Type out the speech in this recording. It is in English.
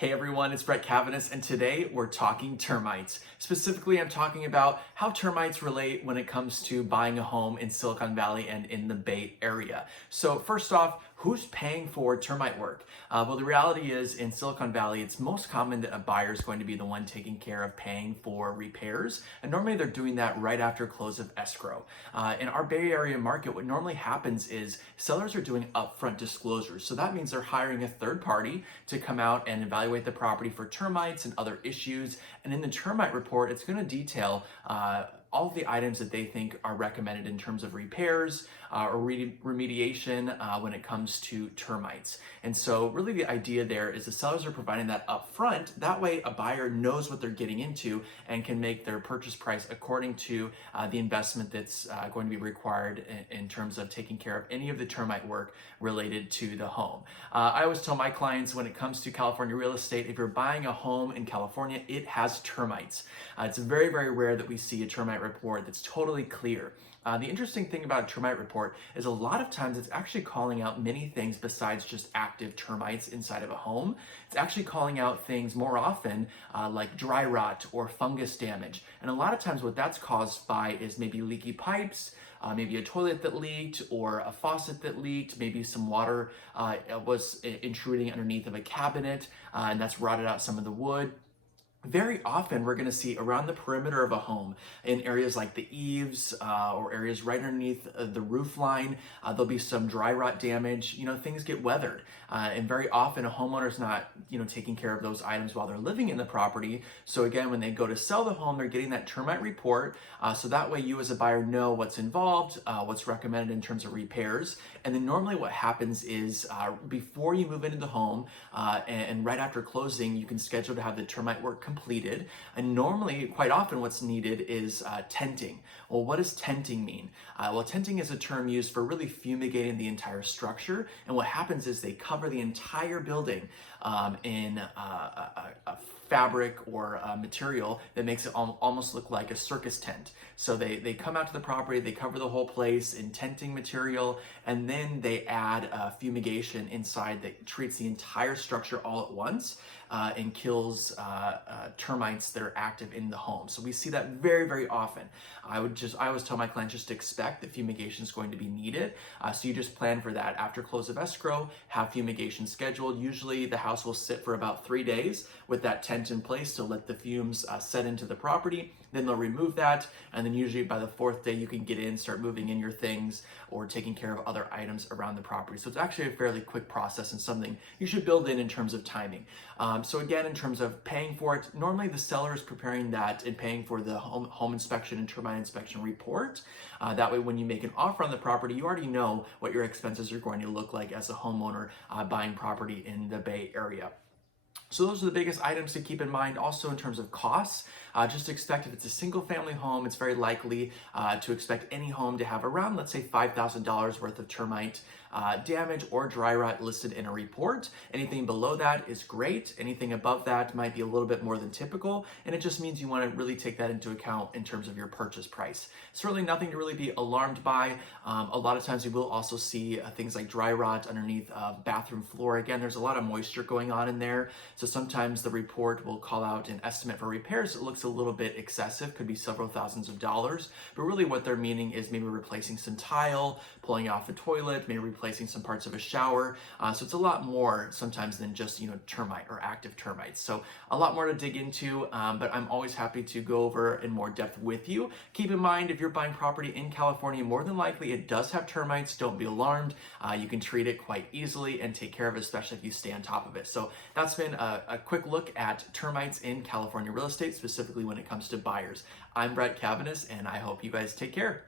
Hey everyone, it's Brett Caviness, and today we're talking termites. Specifically, I'm talking about how termites relate when it comes to buying a home in Silicon Valley and in the Bay Area. So first off, who's paying for termite work? Well, the reality is in Silicon Valley, it's most common that a buyer is going to be the one taking care of paying for repairs, and normally they're doing that right after close of escrow. In our Bay Area market, what normally happens is sellers are doing upfront disclosures. So that means they're hiring a third party to come out and evaluate the property for termites and other issues. And in the termite report, it's going to detail all of the items that they think are recommended in terms of repairs or remediation when it comes to termites. And so really the idea there is the sellers are providing that up front. That way a buyer knows what they're getting into and can make their purchase price according to the investment that's going to be required in terms of taking care of any of the termite work related to the home. I always tell my clients when it comes to California real estate, if you're buying a home in California, it has termites. It's very, very rare that we see a termite report that's totally clear. The interesting thing about a termite report is a lot of times it's actually calling out many things besides just active termites inside of a home. It's actually calling out things more often like dry rot or fungus damage. And a lot of times what that's caused by is maybe leaky pipes, maybe a toilet that leaked or a faucet that leaked, maybe some water was intruding underneath of a cabinet and that's rotted out some of the wood. Very often we're going to see around the perimeter of a home in areas like the eaves or areas right underneath the roof line, there'll be some dry rot damage. Things get weathered and very often a homeowner's not taking care of those items while they're living in the property. So again, when they go to sell the home, they're getting that termite report so that way you as a buyer know what's involved, what's recommended in terms of repairs. And then normally what happens is before you move into the home and right after closing, you can schedule to have the termite work completed. And normally, quite often, what's needed is tenting. Well, what does tenting mean? Well, tenting is a term used for really fumigating the entire structure. And what happens is they cover the entire building in a fabric or a material that makes it almost look like a circus tent. So they come out to the property, they cover the whole place in tenting material, and then they add fumigation inside that treats the entire structure all at once and kills termites that are active in the home. So we see that very, very often. I always tell my clients just to expect that fumigation is going to be needed. So you just plan for that. After close of escrow, have fumigation scheduled. Usually the house will sit for about 3 days with that tent in place to let the fumes set into the property. Then they'll remove that, and then usually by the 4th day you can get in, start moving in your things or taking care of other items around the property. So it's actually a fairly quick process and something you should build in terms of timing. So again, in terms of paying for it, normally the seller is preparing that and paying for the home inspection and termite inspection report. That way when you make an offer on the property, you already know what your expenses are going to look like as a homeowner buying property in the Bay Area. So those are the biggest items to keep in mind. Also in terms of costs, just expect if it's a single family home, it's very likely to expect any home to have around, let's say $5,000 worth of termite damage or dry rot listed in a report. Anything below that is great. Anything above that might be a little bit more than typical. And it just means you want to really take that into account in terms of your purchase price. Certainly nothing to really be alarmed by. A lot of times you will also see things like dry rot underneath bathroom floor. Again, there's a lot of moisture going on in there. So sometimes the report will call out an estimate for repairs. It looks a little bit excessive, could be several thousands of dollars. But really what they're meaning is maybe replacing some tile, pulling off a toilet, maybe replacing some parts of a shower. So it's a lot more sometimes than just termite or active termites. So a lot more to dig into, but I'm always happy to go over in more depth with you. Keep in mind, if you're buying property in California, more than likely it does have termites. Don't be alarmed. You can treat it quite easily and take care of it, especially if you stay on top of it. So that's been a quick look at termites in California real estate, specifically when it comes to buyers. I'm Brett Caviness, and I hope you guys take care.